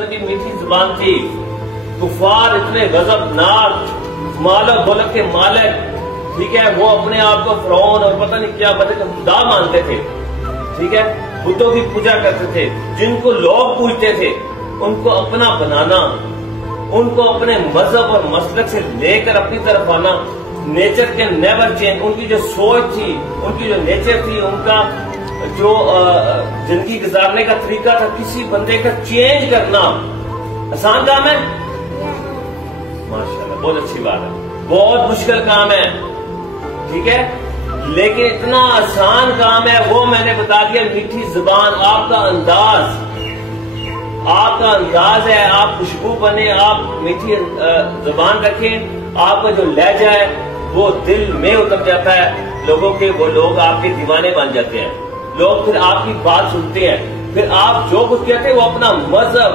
میٹھی زبان تھی، کفار اتنے غضبناک، مال و دولت کے مالک، ٹھیک ہے، وہ اپنے آپ کو فرعون اور پتہ نہیں کیا خدا مانتے تھے، ٹھیک ہے، بتوں کی پوجا کرتے تھے، جن کو لوگ پوجتے تھے ان کو اپنا بنانا، ان کو اپنے مذہب اور مسلک سے لے کر اپنی طرف آنا، نیچر کے نیور چینج، ان کی جو سوچ تھی، ان کی جو نیچر تھی، ان کا جو زندگی گزارنے کا طریقہ تھا، کسی بندے کا چینج کرنا آسان کام ہے؟ ماشاءاللہ، بہت اچھی بات ہے، بہت مشکل کام ہے، ٹھیک ہے، لیکن اتنا آسان کام ہے، وہ میں نے بتا دیا، میٹھی زبان، آپ کا انداز ہے، آپ خوشبو بنے، آپ میٹھی زبان رکھیں، آپ کا جو لہجہ ہے وہ دل میں اتر جاتا ہے لوگوں کے، وہ لوگ آپ کے دیوانے بن جاتے ہیں، لوگ پھر آپ کی بات سنتے ہیں، پھر آپ جو کچھ کہتے ہیں وہ اپنا مذہب